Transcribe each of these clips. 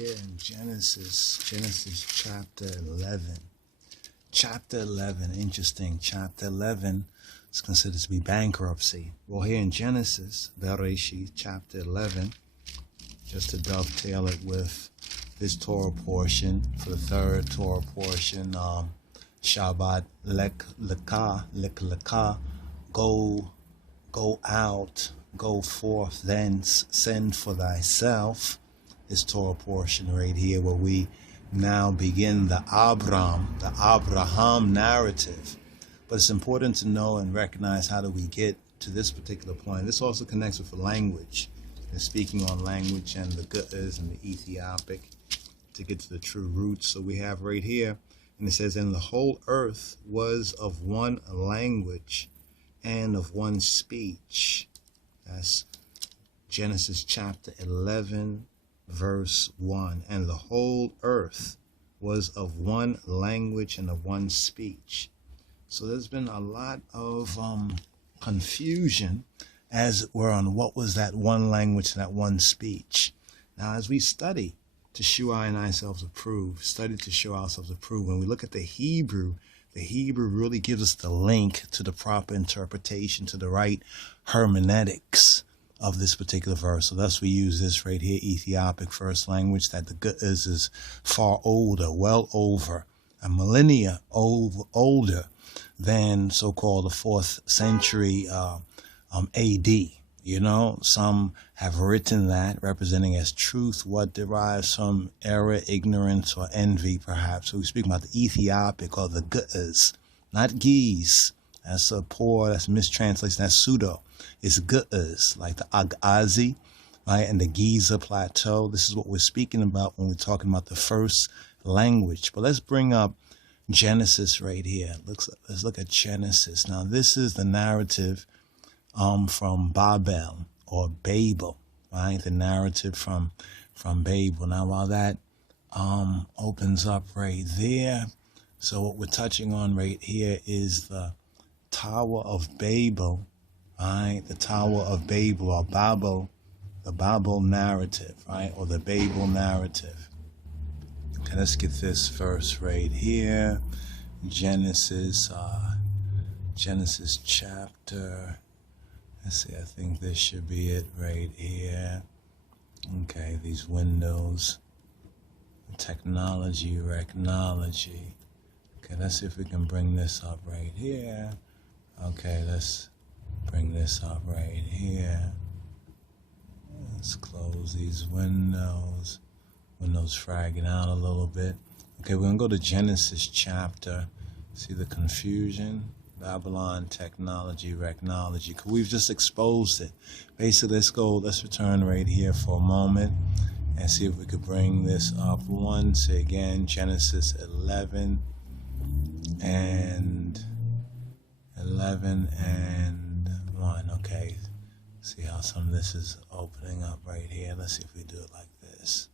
here in Genesis chapter 11. Chapter 11, interesting. Chapter 11 is considered to be bankruptcy. Well, here in Genesis, Bereshit, chapter 11, just to dovetail it with this Torah portion, for the third Torah portion, Shabbat lek leka, go out, go forth thence, send for thyself. This Torah portion right here where we now begin the Abraham narrative. But it's important to know and recognize how do we get to this particular point. This also connects with the language, and speaking on language and the Gutters and the Ethiopic to get to the true roots. So we have right here, and it says, and the whole earth was of one language and of one speech. That's Genesis chapter 11, verse 1. And the whole earth was of one language and of one speech. So there's been a lot of confusion as we're on what was that one language and that one speech. Now, as we study to show ourselves approved, when we look at the Hebrew really gives us the link to the proper interpretation, to the right hermeneutics of this particular verse. So thus we use this right here, Ethiopic first language, that the Gutters is far older, well over a millennia older than so-called the 4th century AD. You know, some have written that, representing as truth what derives from error, ignorance, or envy, perhaps. So we speak about the Ethiopic or the Gutters, not Geese. That's a poor, that's mistranslation, that's pseudo. It's Gutters, like the Agazi, right, and the Giza Plateau. This is what we're speaking about when we're talking about the first language. But let's bring up Genesis right here. Let's look at Genesis. Now, this is the narrative from Babel or Babel, right? The narrative from Babel. Now, while that opens up right there, so what we're touching on right here is the Tower of Babel, right? The Tower of Babel or Babel, the Babel narrative, right? Or the Babel narrative. Okay, let's get this verse right here. Genesis chapter, let's see, I think this should be it right here. Okay, these windows, technology. Okay, let's see if we can bring this up right here. Okay, let's bring this up right here. Let's close these windows. Windows fragging out a little bit. Okay, we're going to go to Genesis chapter. See the confusion? Babylon, technology. Because we've just exposed it. Basically, let's return right here for a moment and see if we could bring this up once again. Genesis 11 and 1. Okay, see how some of this is opening up right here. Let's see if we do it like this.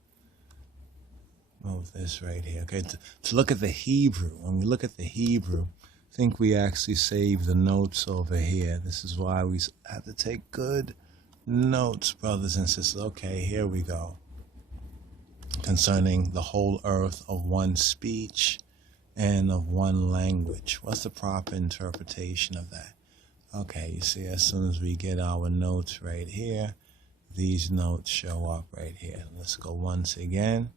Move this right here. Okay, to look at the Hebrew. When we look at the Hebrew, I think we actually save the notes over here. This is why we have to take good notes, brothers and sisters. Okay, here we go. Concerning the whole earth of one speech and of one language. What's the proper interpretation of that? Okay, you see, as soon as we get our notes right here, these notes show up right here. Let's go once again.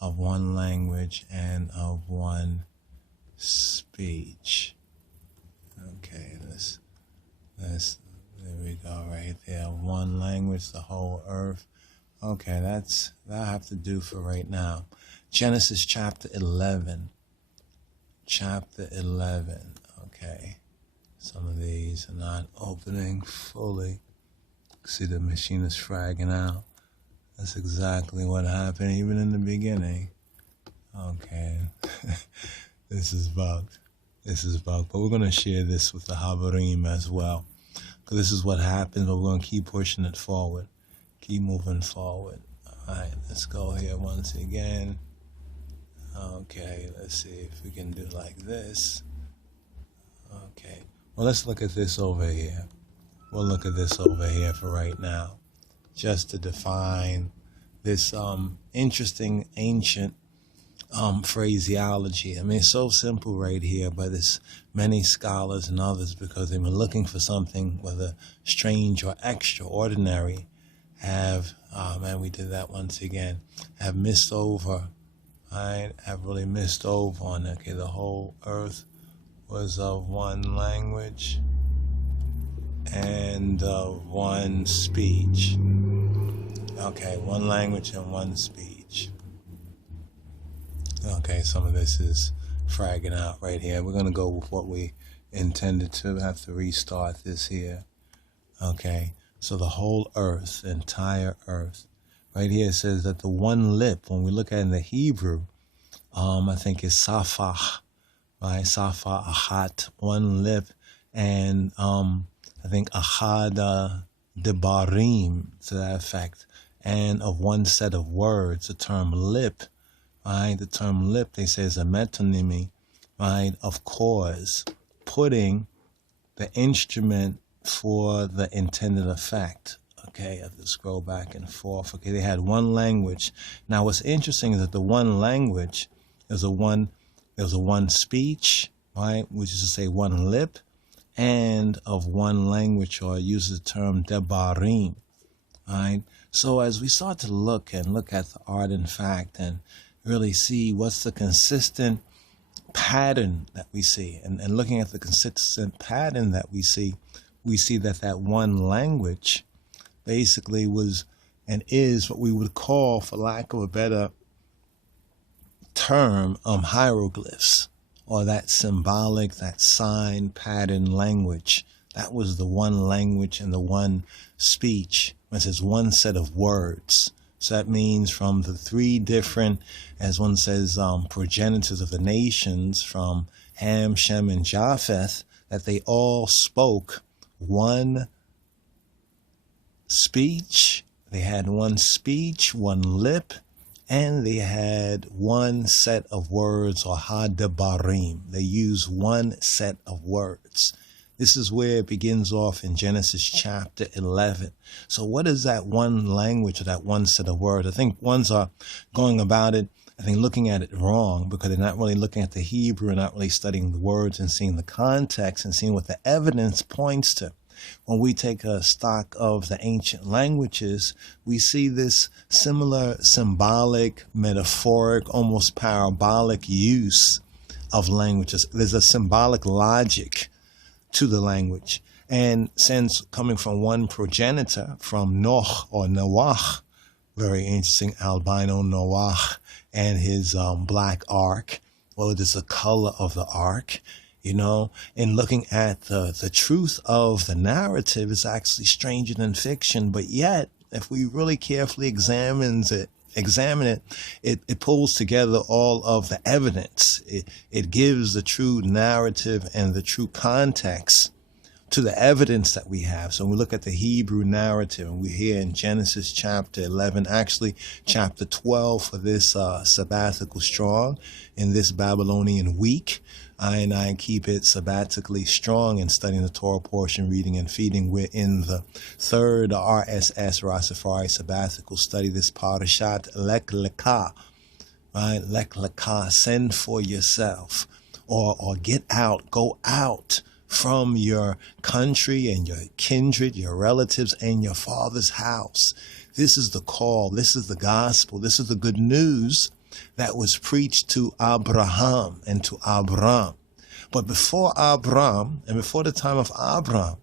Of one language and of one speech. Okay, there we go right there. One language, the whole earth. Okay, that'll have to do for right now. Genesis chapter 11. Okay. Some of these are not opening fully. See, the machine is fragging out. That's exactly what happened even in the beginning. Okay. This is bugged. But we're going to share this with the Habarim as well. Because this is what happens, but we're going to keep pushing it forward. Keep moving forward. All right, let's go here once again. Okay, let's see if we can do like this. Okay. Well, let's look at this over here. We'll look at this over here for right now. Just to define this interesting ancient phraseology. I mean, it's so simple right here, but it's many scholars and others, because they've been looking for something, whether strange or extraordinary, have, man, we did that once again, have missed over, right? Have really missed over on, okay, the whole earth was of one language and of one speech. Okay, one language and one speech. Okay, some of this is fragging out right here. We're going to go with what we intended to. Have to restart this here. Okay, so the whole earth, entire earth. Right here it says that the one lip, when we look at it in the Hebrew, I think it's safah, right? Safah, achat, one lip, and I think achad debarim, to that effect, and of one set of words. The term lip, right? The term lip, they say, is a metonymy, right, of cause, putting the instrument for the intended effect. Okay, I have to scroll back and forth. Okay, they had one language. Now, what's interesting is that the one language, there's a one speech, right, which is to say one lip, and of one language, or uses the term debarim, right? So as we start to look at the art and fact, and really see what's the consistent pattern that we see, and looking at the consistent pattern that we see that one language basically was and is what we would call, for lack of a better term, hieroglyphs, or that symbolic, that sign pattern language. That was the one language and the one speech. It says one set of words. So that means from the three different, as one says, progenitors of the nations, from Ham, Shem, and Japheth, that they all spoke one speech. They had one speech, one lip, and they had one set of words, or hadebarim. They use one set of words. This is where it begins off in Genesis chapter 11. So what is that one language, or that one set of words? I think ones are going about it, I think, looking at it wrong, because they're not really looking at the Hebrew and not really studying the words and seeing the context and seeing what the evidence points to. When we take a stock of the ancient languages, we see this similar symbolic, metaphoric, almost parabolic use of languages. There's a symbolic logic to the language. And since coming from one progenitor, from Noach or Noach, very interesting, albino Noach, and his black ark, well, it is the color of the ark. You know, in looking at the truth of the narrative, is actually stranger than fiction. But yet, if we really carefully examine it, it pulls together all of the evidence. It gives the true narrative and the true context to the evidence that we have. So when we look at the Hebrew narrative, and we're here in Genesis chapter 11, actually chapter 12 for this sabbatical strong, in this Babylonian week. I keep it sabbatically strong in studying the Torah portion, reading and feeding. We're in the third RSS, Rastafari Sabbatical study, this parashat, Lek Lekah, right? Lek Lekah, send for yourself, or get out, go out from your country and your kindred, your relatives, and your father's house. This is the call. This is the gospel. This is the good news that was preached to Abraham and to Abram. But before Abram, and before the time of Abram,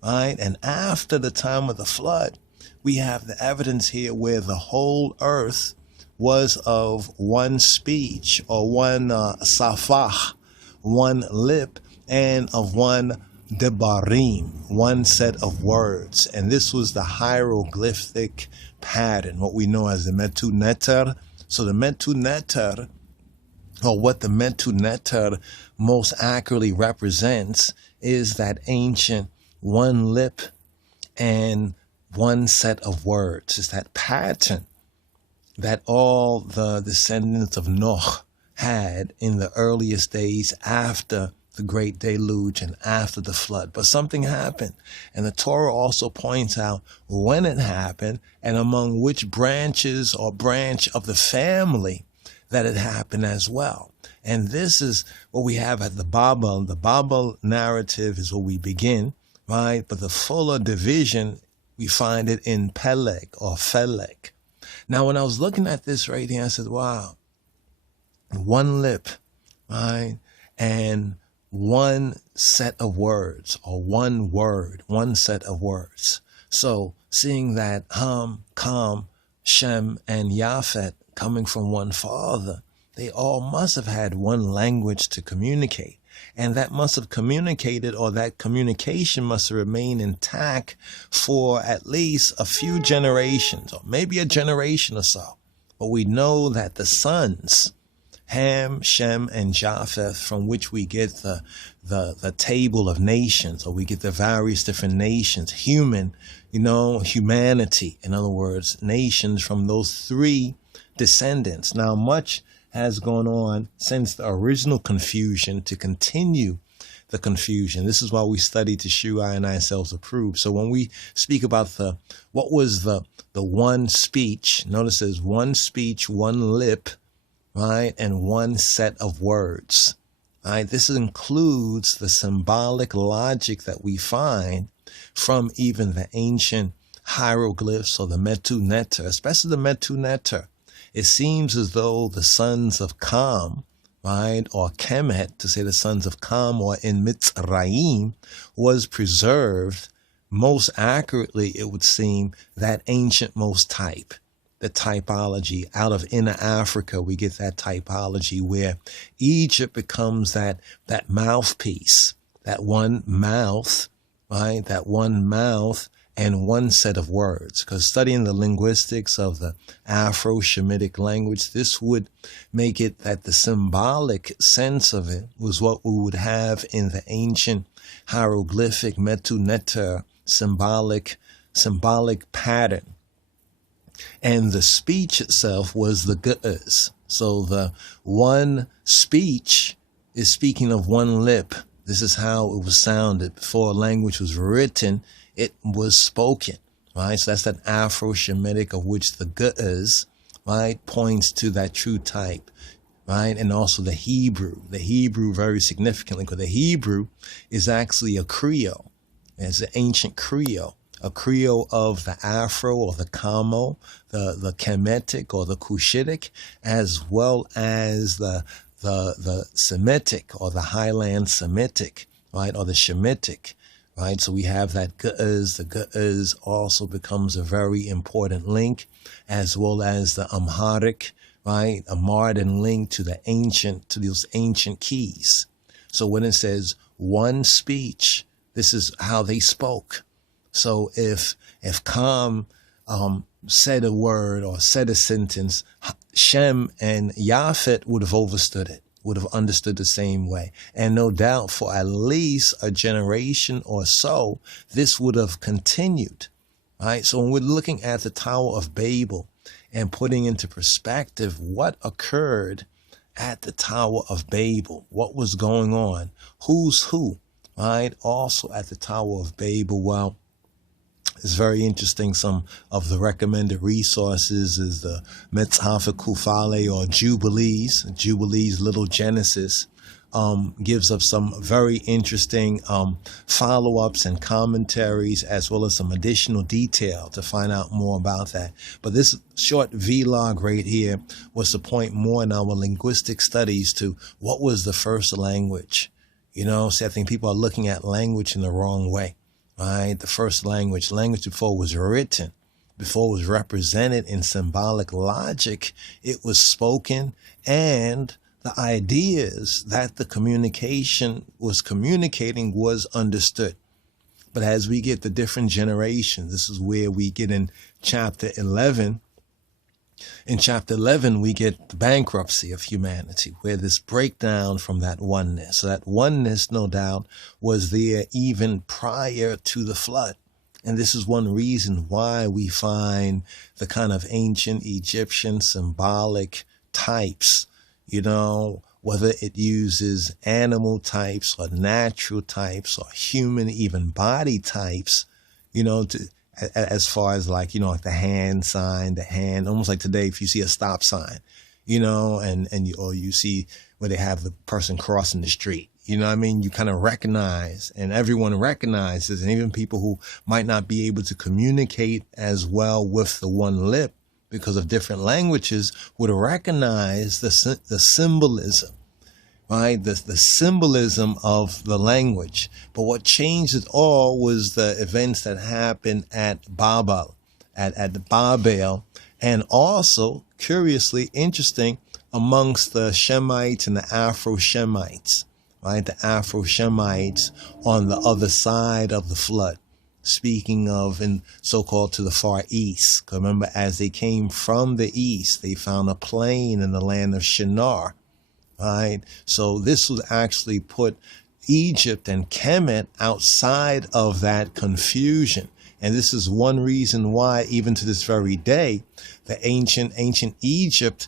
right, and after the time of the flood, we have the evidence here where the whole earth was of one speech, or one safah, one lip, and of one debarim, one set of words. And this was the hieroglyphic pattern, what we know as the Metu Neter. So the Metu Neter, or what the Metu Neter most accurately represents, is that ancient one lip and one set of words. It's that pattern that all the descendants of Noach had in the earliest days after the great deluge and after the flood. But something happened. And the Torah also points out when it happened and among which branches or branch of the family that it happened as well. And this is what we have at the Babel. The Babel narrative is where we begin, right? But the fuller division, we find it in Peleg or Feleg. Now, when I was looking at this right here, I said, wow, one lip, right? And one set of words, or one word, one set of words. So seeing that Ham, Kam, Shem, and Yafet coming from one father, they all must have had one language to communicate. And that must have communicated, or that communication must have remained intact for at least a few generations, or maybe a generation or so. But we know that the sons, Ham, Shem, and Japheth, from which we get the table of nations, or we get the various different nations, humanity, in other words, nations from those three descendants. Now, much has gone on since the original confusion to continue the confusion. This is why we study to shew I and ourselves approved. So when we speak about what was the one speech, notice there's one speech, one lip, right, and one set of words, right? This includes the symbolic logic that we find from even the ancient hieroglyphs or the Metu Neter, especially the Metu Neter. It seems as though the sons of Kam, right, or Kemet, to say the sons of Kam, or in Mitzrayim, was preserved most accurately, it would seem, that ancient most type. The typology out of inner Africa, we get that typology where Egypt becomes that mouthpiece, that one mouth, right? That one mouth and one set of words. Because studying the linguistics of the Afro-Shemitic language, this would make it that the symbolic sense of it was what we would have in the ancient hieroglyphic Metu Neter symbolic pattern. And the speech itself was the Ge'ez. So the one speech is speaking of one lip. This is how it was sounded. Before a language was written, it was spoken, right? So that's that Afro-Shemitic of which the Ge'ez, right, points to that true type, right? And also the Hebrew very significantly, because the Hebrew is actually a Creole. It's an ancient Creole. A Creole of the Afro or the Kamo, the Kemetic or the Cushitic, as well as the Semitic or the Highland Semitic, right, or the Shemitic, right? So we have that Ge'ez. The Ge'ez also becomes a very important link, as well as the Amharic, right, a modern link to those ancient keys. So when it says one speech, this is how they spoke. So if Kam said a word or said a sentence, Shem and Yafet would have understood the same way. And no doubt for at least a generation or so, this would have continued, right? So when we're looking at the Tower of Babel and putting into perspective what occurred at the Tower of Babel, what was going on, who's who, right? Also at the Tower of Babel, well, it's very interesting. Some of the recommended resources is the Metzhaf Kufale or Jubilees Little Genesis, gives us some very interesting follow-ups and commentaries, as well as some additional detail to find out more about that. But this short vlog right here was to point more in our linguistic studies to what was the first language. See, I think people are looking at language in the wrong way. Right? The first language before it was written, before it was represented in symbolic logic, it was spoken, and the ideas that the communication was communicating was understood. But as we get the different generations, this is where we get in chapter 11. In chapter 11, we get the bankruptcy of humanity, where this breakdown from that oneness. So that oneness, no doubt, was there even prior to the flood. And this is one reason why we find the kind of ancient Egyptian symbolic types, whether it uses animal types or natural types or human, even body types, as far as like the hand sign, the hand, almost like today, if you see a stop sign, or you see where they have the person crossing the street, you kind of recognize, and everyone recognizes, and even people who might not be able to communicate as well with the one lip because of different languages would recognize the symbolism, right? The symbolism of the language. But what changed it all was the events that happened at Babel, at Babel, and also, curiously interesting, amongst the Shemites and the Afro-Shemites, right? The Afro-Shemites on the other side of the flood. Speaking of, in so-called to the Far East. Remember, as they came from the east, they found a plain in the land of Shinar, right? So this was actually put Egypt and Kemet outside of that confusion. And this is one reason why, even to this very day, the ancient Egypt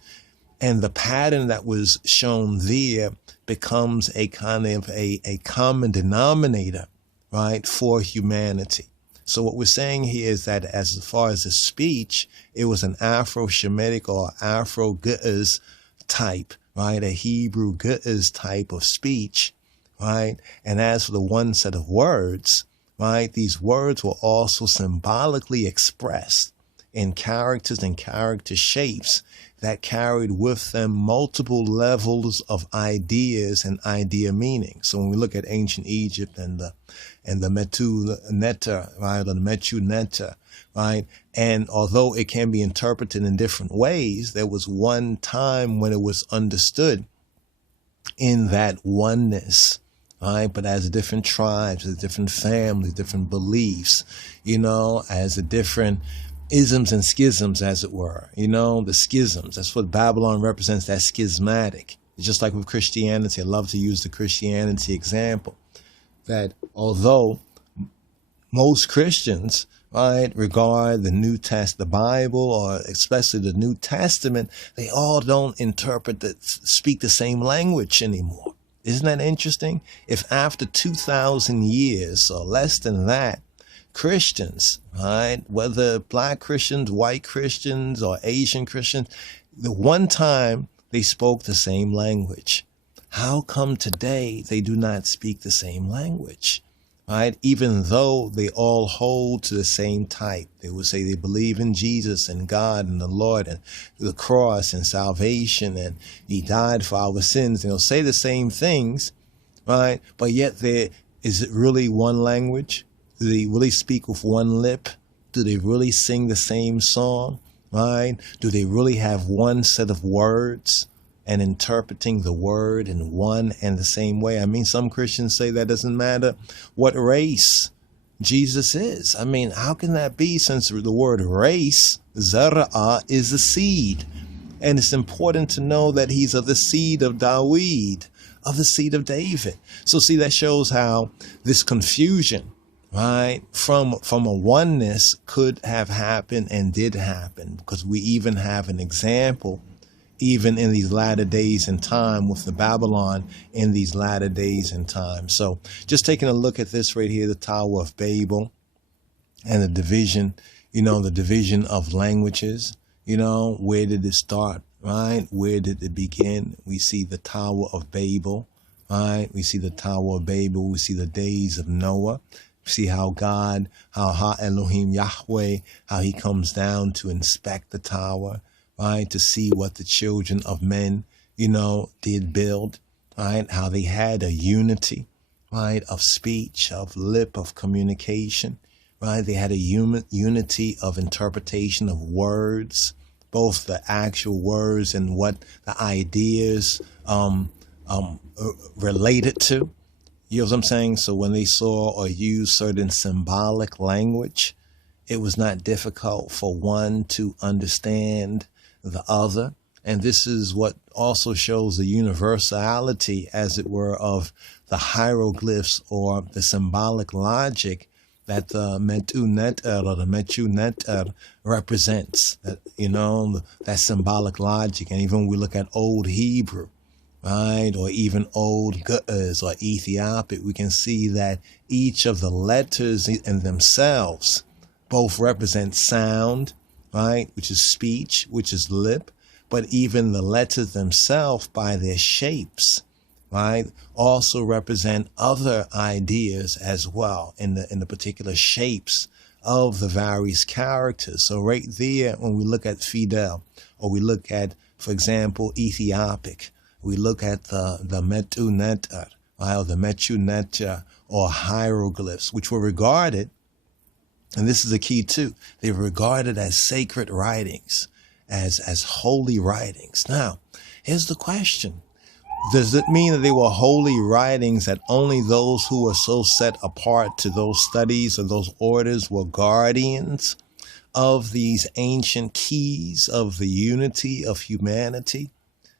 and the pattern that was shown there becomes a kind of a common denominator, right, for humanity. So what we're saying here is that as far as the speech, it was an Afro-Shemitic or Afro-Ge'ez type, right, a Hebrew Ge'ez type of speech, right? And as for the one set of words, right, these words were also symbolically expressed in characters and character shapes that carried with them multiple levels of ideas and idea meaning. So when we look at ancient Egypt and the Metu Netta, right, or the Metu Netta, right, and although it can be interpreted in different ways, there was one time when it was understood in that oneness, right, but as different tribes, as different families, different beliefs, as a different isms and schisms, as it were, the schisms. That's what Babylon represents, that schismatic. It's just like with Christianity. I love to use the Christianity example, that although most Christians, right, regard the Bible, or especially the New Testament, they all don't speak the same language anymore. Isn't that interesting? If after 2,000 years or less than that, Christians, right, whether black Christians, white Christians, or Asian Christians, the one time they spoke the same language. How come today they do not speak the same language, right? Even though they all hold to the same type. They would say they believe in Jesus and God and the Lord and the cross and salvation, and he died for our sins. And they'll say the same things, right? But yet is it really one language? Do they really speak with one lip? Do they really sing the same song, right? Do they really have one set of words and interpreting the word in one and the same way? I mean, some Christians say that doesn't matter what race Jesus is. I mean, how can that be, since the word race, Zara'ah, is a seed? And it's important to know that he's of the seed of Dawid, of the seed of David. So see, that shows how this confusion, right, from a oneness could have happened and did happen, because we even have an example even in these latter days and time with the Babylon in these latter days and time. So just taking a look at this right here, the Tower of Babel and the division, the division of languages, where did it start, right? Where did it begin? We see the Tower of Babel, right? We see the Tower of Babel. We see the days of Noah. See how God, how Elohim Yahweh, how he comes down to inspect the tower, right? To see what the children of men, did build, right? How they had a unity, right? Of speech, of lip, of communication, right? They had a unity of interpretation of words, both the actual words and what the ideas related to. You know what I'm saying? So when they saw or used certain symbolic language, it was not difficult for one to understand the other. And this is what also shows the universality, as it were, of the hieroglyphs or the symbolic logic that the Metu Neter or the Metu Neter represents. That, that symbolic logic. And even when we look at Old Hebrew, right? Or even old Gu'as or Ethiopic, we can see that each of the letters in themselves both represent sound, right? Which is speech, which is lip, but even the letters themselves by their shapes, right, also represent other ideas as well in the particular shapes of the various characters. So right there, when we look at Fidel, or we look at, for example, Ethiopic, we look at the Metu Neter, right, or the Metu Neter, or hieroglyphs, which were regarded, and this is the key too, they were regarded as sacred writings, as holy writings. Now, here's the question. Does it mean that they were holy writings, that only those who were so set apart to those studies or those orders were guardians of these ancient keys of the unity of humanity?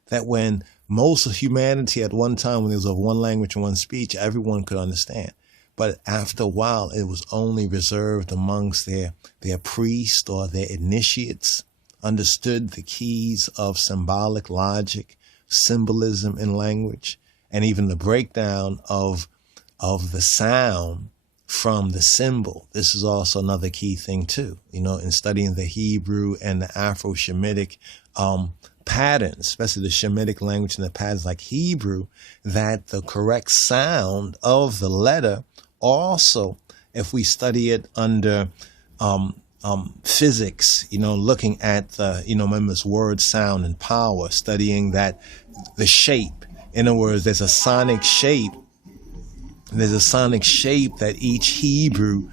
That when most of humanity at one time, when there was of one language and one speech, everyone could understand. But after a while, it was only reserved amongst their priests or their initiates, understood the keys of symbolic logic, symbolism in language, and even the breakdown of the sound from the symbol. This is also another key thing too, in studying the Hebrew and the Afro-Shemitic patterns, especially the Shemitic language and the patterns like Hebrew, that the correct sound of the letter also, if we study it under physics, looking at the, remember this word, sound, and power, studying that the shape. In other words, there's a sonic shape. There's a sonic shape that each Hebrew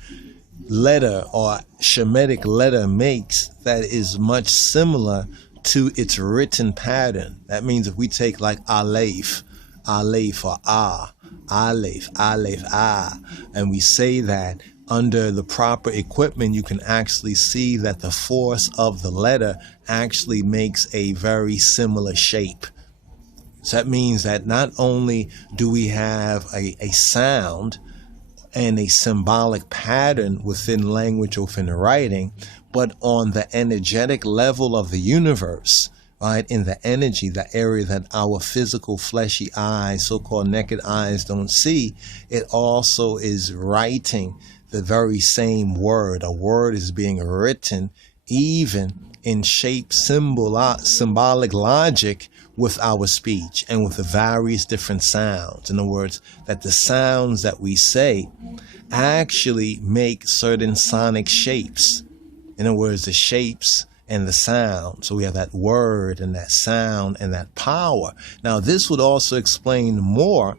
letter or Shemitic letter makes that is much similar to its written pattern. That means if we take like Aleph, Aleph or Ah, Aleph, Aleph, Ah, and we say that under the proper equipment, you can actually see that the force of the letter actually makes a very similar shape. So that means that not only do we have a sound and a symbolic pattern within language, within writing, but on the energetic level of the universe, right, in the energy, the area that our physical fleshy eyes, so-called naked eyes, don't see, it also is writing the very same word. A word is being written even in shape, symbolic logic with our speech and with the various different sounds. In other words, that the sounds that we say actually make certain sonic shapes. In other words, the shapes and the sound. So we have that word and that sound and that power. Now, this would also explain more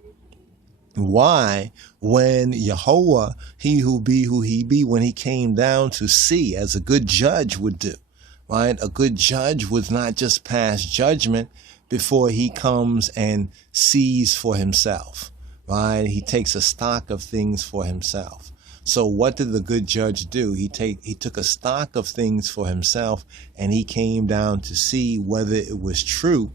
why when Yahweh, he who be who he be, when he came down to see, as a good judge would do, right? A good judge would not just pass judgment before he comes and sees for himself, right? He takes a stock of things for himself. So what did the good judge do? He took a stock of things for himself, and he came down to see whether it was true,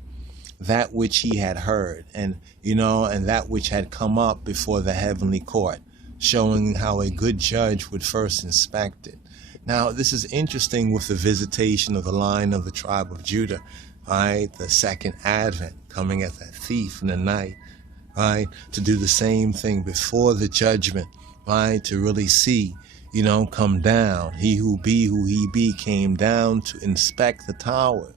that which he had heard, and that which had come up before the heavenly court, showing how a good judge would first inspect it. Now, this is interesting with the visitation of the Lion of the tribe of Judah, right? The second advent, coming as that thief in the night, right? To do the same thing before the judgment, right? To really see, come down. He who be who he be came down to inspect the tower,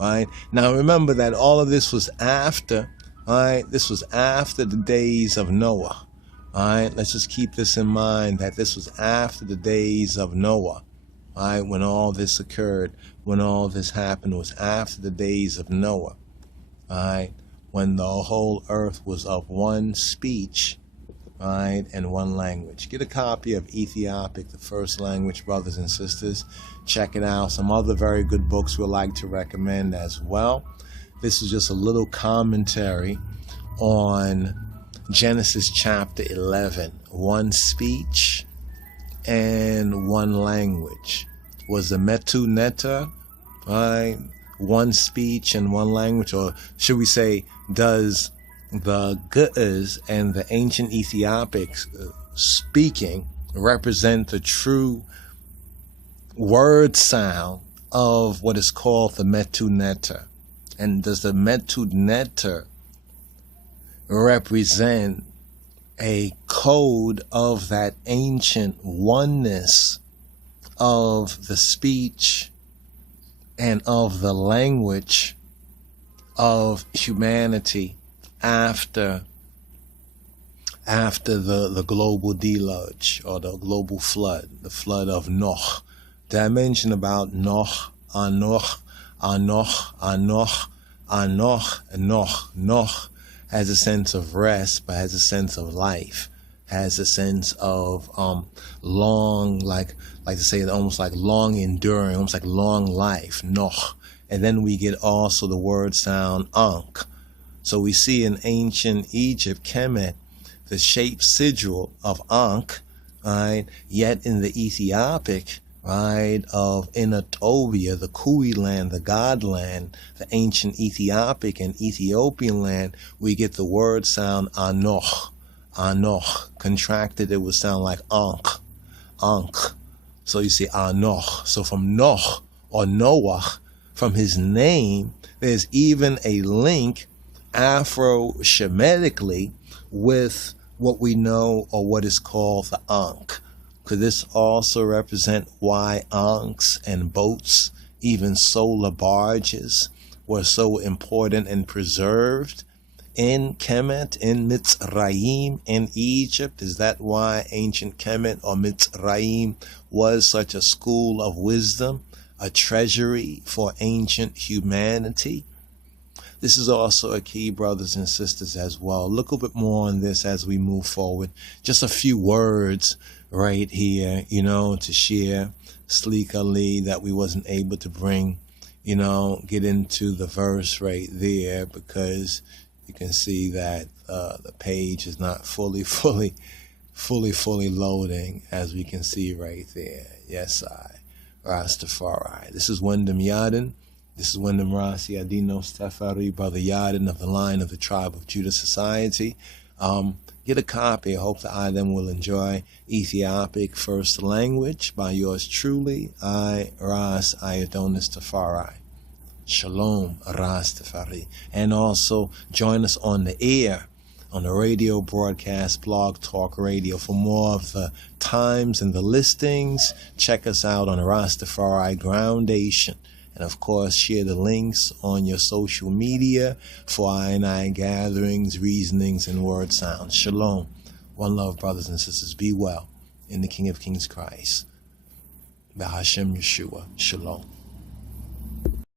right? Now, remember that all of this was after, right? This was after the days of Noah, right? Let's just keep this in mind, that this was after the days of Noah, right? When all this occurred, when all this happened, was after the days of Noah, right? When the whole earth was of one speech, right, and one language. Get a copy of Ethiopic, the first language, brothers and sisters. Check it out. Some other very good books we'd like to recommend as well. This is just a little commentary on Genesis chapter 11. One speech and one language. Was the Metu Neter, right? One speech and one language, or should we say, does the Gu'as and the ancient Ethiopics speaking represent the true word sound of what is called the Metu Neter? And does the Metu Neter represent a code of that ancient oneness of the speech and of the language of humanity after the global deluge or the global flood, the flood of Noach. Did I mention about Noach, Anoch, Anoch, Anoch, Anoch, Noach? Noach has a sense of rest, but has a sense of life, has a sense of long, like to say, almost like long enduring, almost like long life, Noach. And then we get also the word sound Ankh. So we see in ancient Egypt, Kemet, the shape sigil of Ankh, right? Yet in the Ethiopic, right, of Ethiopic, the Kui land, the God land, the ancient Ethiopic and Ethiopian land, we get the word sound Anoch. Anoch. Contracted, it would sound like Ankh. Ankh. So you see Anoch. So from Noach or Noach, from his name, there's even a link Afro-Shemitically with what we know or what is called the Ankh. Could this also represent why Ankhs and boats, even solar barges, were so important and preserved in Kemet, in Mitzrayim, in Egypt? Is that why ancient Kemet or Mitzrayim was such a school of wisdom, a treasury for ancient humanity? This is also a key, brothers and sisters, as well. Look a bit more on this as we move forward. Just a few words right here, to share sleekly that we wasn't able to bring, get into the verse right there, because you can see that the page is not fully loading, as we can see right there. Yes, Rastafari. This is Wyndham Yadin. This is Wyndham Ras Iadonis Tafari, Brother Yadin of the line of the Tribe of Judah Society. Get a copy. I hope that I then will enjoy Ethiopic First Language by yours truly, Ras Iadonis Tafari. Shalom, Rastafari. And also join us on the air, on the radio broadcast, Blog Talk Radio. For more of the times and the listings, check us out on the Rastafari Groundation. And of course, share the links on your social media for I gatherings, reasonings, and word sounds. Shalom. One love, brothers and sisters. Be well in the King of Kings Christ. Bahashem Yeshua. Shalom.